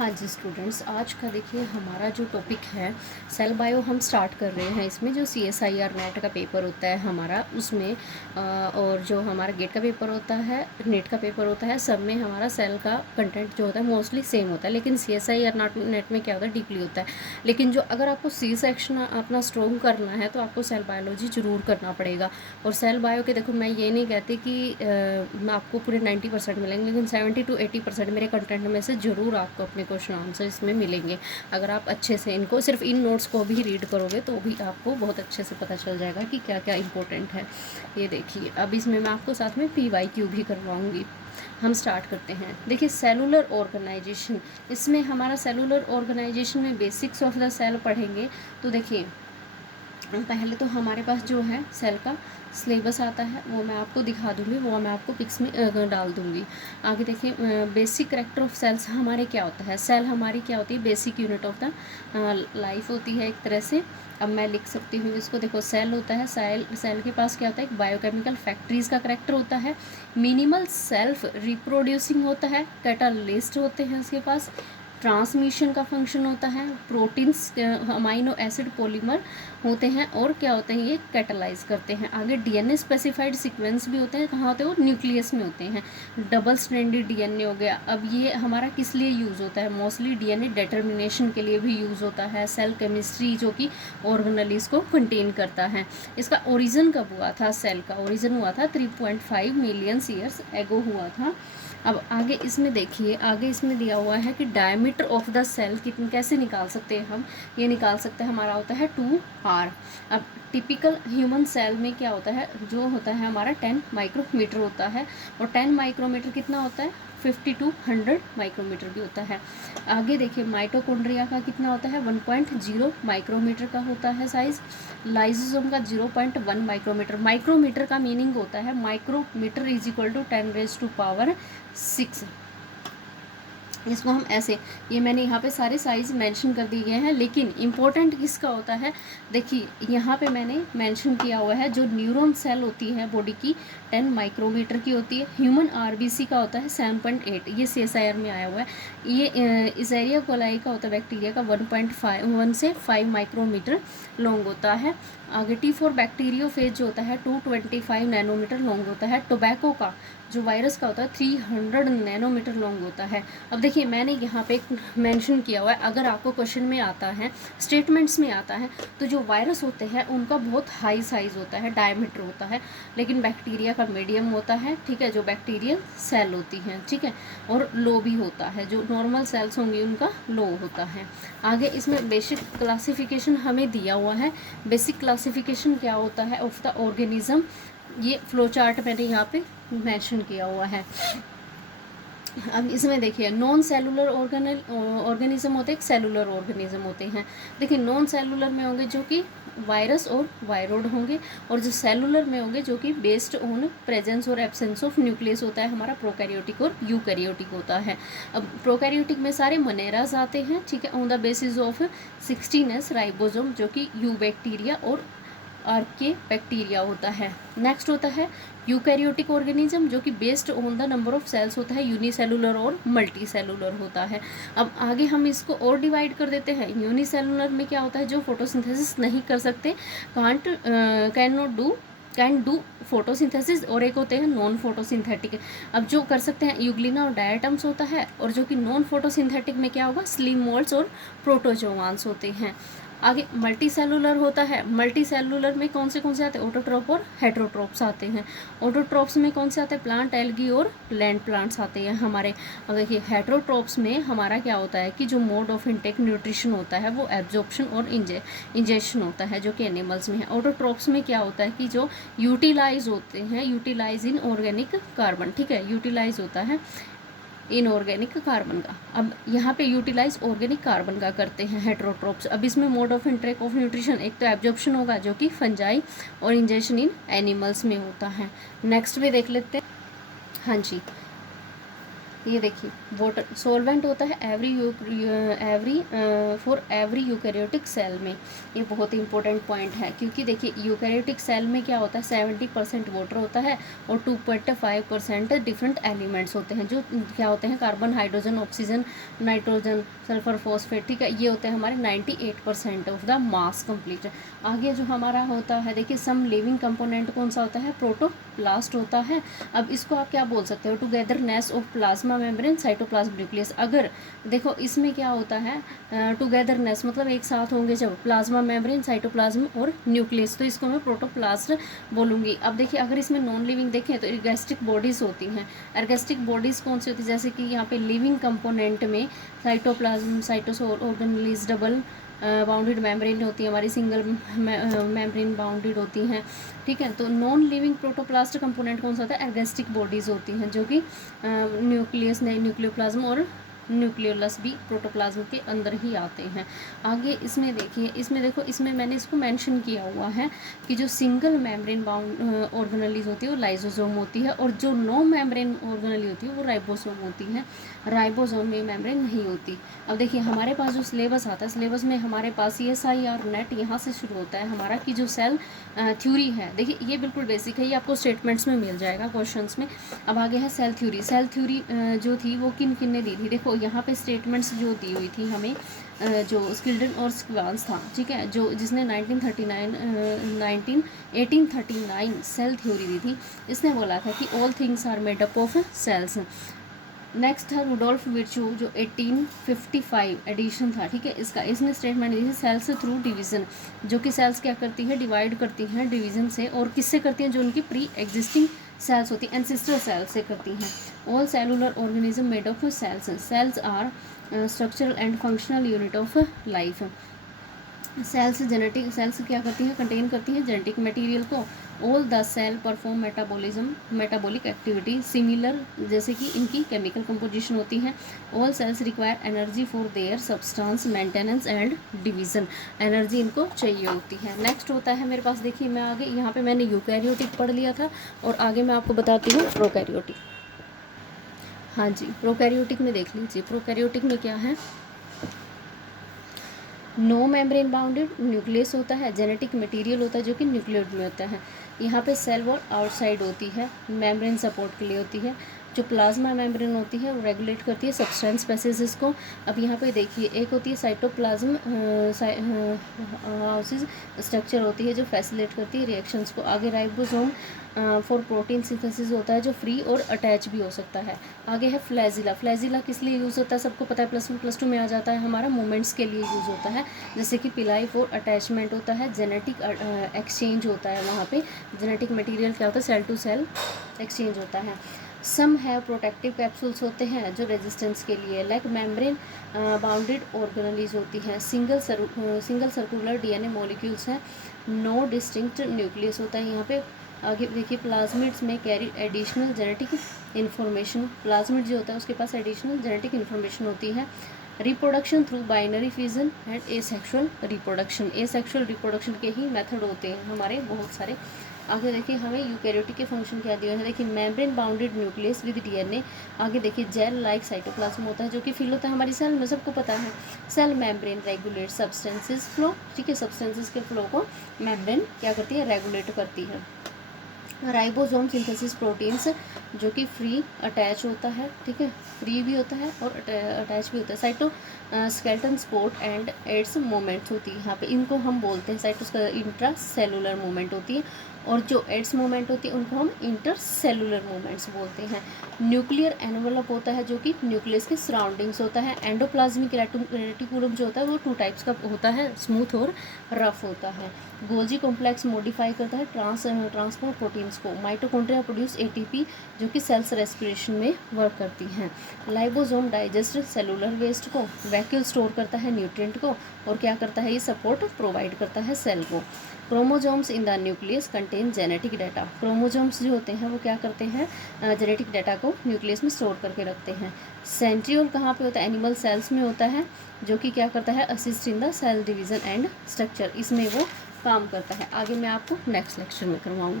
हाँ जी स्टूडेंट्स, आज का देखिए हमारा जो टॉपिक है सेल बायो हम स्टार्ट कर रहे हैं। इसमें जो CSIR नेट का पेपर होता है हमारा उसमें और जो हमारा गेट का पेपर होता है, नेट का पेपर होता है, सब में हमारा सेल का कंटेंट जो होता है मोस्टली सेम होता है। लेकिन CSIR नेट में क्या होता है, डीपली होता है। लेकिन जो अगर आपको C सेक्शन अपना स्ट्रॉन्ग करना है तो आपको सेल बायोलॉजी ज़रूर करना पड़ेगा। और सेल बायो के देखो, मैं ये नहीं कहती कि आपको पूरे 90% मिलेंगे, लेकिन 70 to 80% मेरे कंटेंट में से ज़रूर आपको अपने क्वेश्चन आंसर इसमें मिलेंगे। अगर आप अच्छे से इनको सिर्फ इन नोट्स को भी रीड करोगे तो भी आपको बहुत अच्छे से पता चल जाएगा कि क्या क्या इंपॉर्टेंट है। ये देखिए, अब इसमें मैं आपको साथ में PYQ भी करवाऊँगी। हम स्टार्ट करते हैं। देखिए, सेलुलर ऑर्गेनाइजेशन, इसमें हमारा सेलुलर ऑर्गेनाइजेशन में बेसिक्स ऑफ द सेल पढ़ेंगे। तो देखिए, पहले तो हमारे पास जो है सेल का सिलेबस आता है, वो मैं आपको दिखा दूँगी, वो मैं आपको पिक्स में डाल दूँगी। आगे देखिए, बेसिक कैरेक्टर ऑफ सेल्स हमारे क्या होता है। सेल हमारी क्या होती है, basic unit of the life होती है एक तरह से। अब मैं लिख सकती हूँ इसको, देखो सेल होता है, सेल के पास क्या होता है, एक बायोकेमिकल फैक्ट्रीज का कैरेक्टर होता है। मिनिमल सेल्फ रिप्रोड्यूसिंग होता है, कैटालिस्ट होते हैं उसके पास, ट्रांसमिशन का फंक्शन होता है, प्रोटीन्स अमाइनो एसिड पॉलीमर होते हैं, और क्या होते हैं, ये कैटालाइज करते हैं। आगे DNA स्पेसिफाइड सीक्वेंस भी होते हैं, कहाँ होते हैं वो, न्यूक्लियस में होते हैं। डबल स्ट्रैंडेड DNA हो गया। अब ये हमारा किस लिए यूज़ होता है, मोस्टली DNA डिटर्मिनेशन के लिए भी यूज़ होता है। सेल केमिस्ट्री जो कि ऑर्गेनेल्स को कंटेन करता है। इसका ओरिजिन कब हुआ था, सेल का ओरिजिन हुआ था 3.5 मिलियन ईयर्स एगो हुआ था। अब आगे इसमें देखिए, आगे इसमें दिया हुआ है कि डायमीटर ऑफ द सेल कितनी, कैसे निकाल सकते हैं हम, ये निकाल सकते हैं, हमारा होता है 2R। अब टिपिकल ह्यूमन सेल में क्या होता है, जो होता है हमारा 10 माइक्रोमीटर होता है, और 10 माइक्रोमीटर कितना होता है, 50 to 100 माइक्रोमीटर भी होता है। आगे देखिए, माइटोकॉन्ड्रिया का कितना होता है, 1.0 माइक्रोमीटर का होता है साइज। लाइसोसोम का 0.1 माइक्रोमीटर। माइक्रोमीटर का मीनिंग होता है, माइक्रोमीटर इज इक्वल टू 10⁻⁶। इसको हम ऐसे, ये मैंने यहाँ पे सारे साइज़ मेंशन कर दिए हैं, लेकिन इम्पोर्टेंट किसका होता है, देखिए यहाँ पे मैंने मेंशन किया हुआ है, जो न्यूरॉन सेल होती है बॉडी की 10 माइक्रोमीटर की होती है। ह्यूमन RBC का होता है 7.8, ये CSIR में आया हुआ है। ये इसेरिया कोलाई का होता है, बैक्टीरिया का 1 से 5 माइक्रोमीटर लॉन्ग होता है। आगे T4 बैक्टीरियोफेज जो होता है 225 नैनोमीटर लॉन्ग होता है। टोबैको का जो वायरस का होता है 300 नैनोमीटर लॉन्ग होता है। अब देखिए, मैंने यहाँ पे मेंशन किया हुआ है, अगर आपको क्वेश्चन में आता है, स्टेटमेंट्स में आता है, तो जो वायरस होते हैं उनका बहुत हाई साइज़ होता है, डायमीटर होता है, लेकिन बैक्टीरिया का मीडियम होता है, ठीक है, जो बैक्टीरियल सेल होती हैं, ठीक है, और लो भी होता है, जो नॉर्मल सेल्स होंगी उनका लो होता है। आगे इसमें बेसिक क्लासिफिकेशन हमें दिया हुआ है। बेसिक क्लासिफिकेशन क्या होता है ऑफ द ऑर्गेनिज्म, ये फ्लो चार्ट मैंने यहाँ पे मेंशन किया हुआ है। अब इसमें देखिए, नॉन सेलुलर ऑर्गेनिज्म होते हैं, सेलुलर ऑर्गेनिज्म होते हैं। देखिए, नॉन सेलुलर में होंगे जो कि वायरस और वायरोड होंगे, और जो सेलुलर में होंगे जो कि बेस्ड ऑन प्रेजेंस और एब्सेंस ऑफ न्यूक्लियस होता है, हमारा प्रोकैरियोटिक और यूकैरियोटिक होता है। अब प्रोकैरियोटिक में सारे मोनेरास आते हैं, ठीक है, on the basis of 16S ribosome, जो कि यू बैक्टीरिया और आर्के बैक्टीरिया होता है। नेक्स्ट होता है यूकैरियोटिक ऑर्गेनिज्म, जो कि based on the number of cells होता है, यूनिसेलुलर और मल्टी सेलुलर होता है। अब आगे हम इसको और डिवाइड कर देते हैं। यूनिसेलुलर में क्या होता है, जो फोटोसिंथेसिस नहीं कर सकते, कैन डू फोटोसिंथेसिस, और एक होते हैं नॉन फोटोसिंथेटिक। अब जो कर सकते हैं यूग्लिना और डायटम्स होता है, और जो कि नॉन फोटोसिंथेटिक में क्या होगा, स्लिम मोल्ड्स और प्रोटोजोआंस होते हैं। आगे मल्टी सेलुलर होता है। मल्टी सेलुलर में कौन से आते हैं, ऑटोट्रॉप और हेटरोट्रॉप्स आते हैं। ऑटोट्रॉप्स में कौन से आते हैं, प्लांट एल्गी और लैंड प्लांट्स आते हैं हमारे। अब देखिए, हेटरोट्रॉप्स में हमारा क्या होता है कि जो मोड ऑफ इनटेक न्यूट्रिशन होता है वो एब्जॉर्प्शन और इंजेक्शन होता है, जो कि एनिमल्स में है। ऑटोट्रॉप्स में क्या होता है कि जो यूटिलाइज होते हैं, यूटिलाइज इन ऑर्गेनिक कार्बन, ठीक है, यूटिलाइज होता है इनऑर्गेनिक कार्बन का। अब यहाँ पे यूटिलाइज ऑर्गेनिक कार्बन का करते हैं हेटरोट्रॉप्स। अब इसमें mode of intake of nutrition, एक तो एब्जॉर्प्शन होगा जो कि फंजाई, और इंजेक्शन इन एनिमल्स में होता है। नेक्स्ट भी देख लेते हैं। हाँ जी, ये देखिए, वाटर सॉल्वेंट होता है फॉर एवरी यूकैरियोटिक सेल में। ये बहुत ही इंपॉर्टेंट पॉइंट है, क्योंकि देखिए यूकैरियोटिक सेल में क्या होता है 70% वाटर होता है और 2.5% डिफरेंट एलिमेंट्स होते हैं, जो क्या होते हैं carbon, hydrogen, oxygen, nitrogen, sulphur, phosphate, ठीक है, ये होते हैं हमारे 98% ऑफ द मास कंप्लीट। आगे जो हमारा होता है देखिए सम लिविंग कंपोनेंट कौन सा होता है, प्रोटोप्लास्ट होता है। अब इसको आप क्या बोल सकते हो, togetherness of plasma membrane, cytoplasm nucleus. अगर देखो इसमें क्या होता है टुगेदरनेस मतलब एक साथ होंगे जब प्लाज्मा मेम्ब्रेन, साइटोप्लाज्म और न्यूक्लियस, तो इसको मैं प्रोटोप्लास्ट बोलूँगी। अब देखिए अगर इसमें नॉन लिविंग देखें तो एर्गेस्टिक बॉडीज़ होती हैं। एर्गेस्टिक बॉडीज़ कौन सी होती है, जैसे कि यहाँ पे लिविंग कंपोनेंट में cytoplasm, cytosol organelles, double bounded membrane होती है हमारी, सिंगल मेम्ब्रेन बाउंडेड होती हैं, ठीक है। तो नॉन लिविंग प्रोटोप्लास्ट कंपोनेंट कौन सा होता है, एर्गेस्टिक बॉडीज़ होती हैं, जो कि न्यूक्लियस नहीं, न्यूक्लियोप्लाज्म और न्यूक्लियोलस भी प्रोटोप्लाज्म के अंदर ही आते हैं। आगे इसमें देखिए, इसमें देखो, इसमें मैंने इसको मेंशन किया हुआ है कि जो सिंगल मेम्ब्रेन बाउंड ऑर्गेनेलिज होती है वो लाइसोसोम होती है, और जो नो मेम्ब्रेन ऑर्गेनेली होती है वो राइबोसोम होती है। राइबोसोम में मेम्ब्रेन नहीं होती। अब देखिए हमारे पास जो सिलेबस आता है, सिलेबस में हमारे पास CSIR नेट यहाँ से शुरू होता है हमारा, कि जो सेल थ्योरी है, देखिए ये बिल्कुल बेसिक है, ये आपको स्टेटमेंट्स में मिल जाएगा क्वेश्चंस में। अब आगे है सेल थ्योरी। सेल थ्योरी जो थी वो किन किन ने दी थी, देखो यहाँ पे स्टेटमेंट्स जो दी हुई थी हमें, जो स्किल्डन और स्क्वांस था, ठीक है, जो जिसने 1839 सेल थ्योरी दी थी। इसने बोला था कि all things are made up of cells. Next था रुडोल्फ विर्चू, जो 1855 एडिशन था, ठीक है, इसका, इसने स्टेटमेंट दी थी सेल्स थ्रू डिवीजन, जो कि सेल्स क्या करती है, डिवाइड करती हैं डिवीजन से, और किससे करती हैं, जो उनकी प्री एग्जिस्टिंग सेल्स होती हैं, एंसेस्टर सेल्स से करती हैं। All cellular organism made of cells, cells are structural and functional unit of life. Cells genetic, cells क्या करती हैं, कंटेन करती हैं जेनेटिक मटेरियल को। All the cell perform metabolic activity similar, जैसे कि इनकी केमिकल कंपोजिशन होती है। All cells require energy for their substance maintenance and division, energy इनको चाहिए होती है। नेक्स्ट होता है मेरे पास, देखिए मैं आगे यहाँ पे मैंने यूकैरियोटिक पढ़ लिया था, और आगे मैं आपको बताती हूँ प्रोकैरियोटिक। हाँ जी, प्रोकैरियोटिक में देख लीजिए, प्रोकैरियोटिक में क्या है, नो मेम्ब्रेन बाउंडेड न्यूक्लियस होता है, जेनेटिक मटेरियल होता है जो कि न्यूक्लियड में होता है। यहाँ पे सेल वॉल आउटसाइड होती है, मेम्ब्रेन सपोर्ट के लिए होती है। जो प्लाज्मा मेम्ब्रेन होती है वो रेगुलेट करती है सब्सटेंस स्पेसिस को। अब यहाँ पे देखिए एक होती है साइटोप्लाज्म हाउसेज स्ट्रक्चर होती है, जो फैसिलिटेट करती है रिएक्शंस को। आगे राइबोसोम फॉर प्रोटीन सिंथेसिस होता है, जो फ्री और अटैच भी हो सकता है। आगे है फ्लैजिला। फ्लैजिला किस लिए यूज़ होता है, सबको पता है, +1 +2 में आ जाता है हमारा, मूवमेंट्स के लिए यूज़ होता है, जैसे कि पिलाई फॉर अटैचमेंट होता है, जेनेटिक एक्सचेंज होता है, वहाँ पे जेनेटिक मटेरियल क्या होता है, सेल टू सेल एक्सचेंज होता है। सम है प्रोटेक्टिव कैप्सूल्स होते हैं जो रेजिस्टेंस के लिए, लाइक मेम्ब्रेन बाउंडेड ऑर्गेनेलीज होती हैं। सिंगल सर्कुलर DNA मॉलिक्यूल्स हैं। नो डिस्टिंक्ट न्यूक्लियस होता है यहाँ पे। आगे देखिए प्लाज्मिड्स में carry additional genetic information, plasmid जो होता है उसके पास एडिशनल जेनेटिक इन्फॉर्मेशन होती है। Reproduction through binary fission and asexual reproduction, asexual reproduction के ही मेथड होते हैं हमारे बहुत सारे। आगे देखिए हमें यूकैरियोटिक के फंक्शन क्या दिए हैं, देखिए membrane bounded nucleus with DNA। आगे देखिए जेल लाइक साइटोप्लाज्म होता है, जो कि फिल होता है हमारी सेल में, सबको पता है। Cell membrane regulate substances flow, ठीक है, सब्सटेंसेस के फ्लो को मेम्ब्रेन क्या करती है, रेगुलेट करती है। राइबोसोम सिंथेसिस प्रोटीन्स, जो कि फ्री अटैच होता है, ठीक है, फ्री भी होता है और अटैच भी होता है। Cytoskeleton support and aids movements होती है यहाँ पे, इनको हम बोलते हैं साइटो इंट्रा सेलुलर मोमेंट होती है, और जो एड्स मोमेंट होती है उनको हम इंटर सेलुलर मोमेंट्स बोलते हैं। न्यूक्लियर एनवलप होता है, जो कि न्यूक्लियस के सराउंडिंग्स होता है। एंडोप्लाज्मिक रेटिकुलम जो होता है वो 2 टाइप्स का होता है, स्मूथ और रफ होता है। गोल्जी कॉम्प्लेक्स मॉडिफाई करता है ट्रांसपोर्ट प्रोटीन्स को। माइटोकॉन्ड्रिया प्रोड्यूस ATP, जो कि सेल्स रेस्पिरेशन में वर्क करती हैं। लाइबोसोम डाइजेस्ट सेलुलर वेस्ट को, वैक्यूल स्टोर करता है न्यूट्रिएंट को, और क्या करता है, ये सपोर्ट प्रोवाइड करता है सेल को। Chromosomes in the nucleus contain genetic data. Chromosomes जो होते हैं वो क्या करते हैं, जेनेटिक डाटा को न्यूक्लियस में स्टोर करके रखते हैं। सेंट्रियोल कहाँ पे होता है, एनिमल सेल्स में होता है, जो कि क्या करता है, assist in the cell division and structure, इसमें वो काम करता है। आगे मैं आपको नेक्स्ट लेक्चर में करवाऊँगी।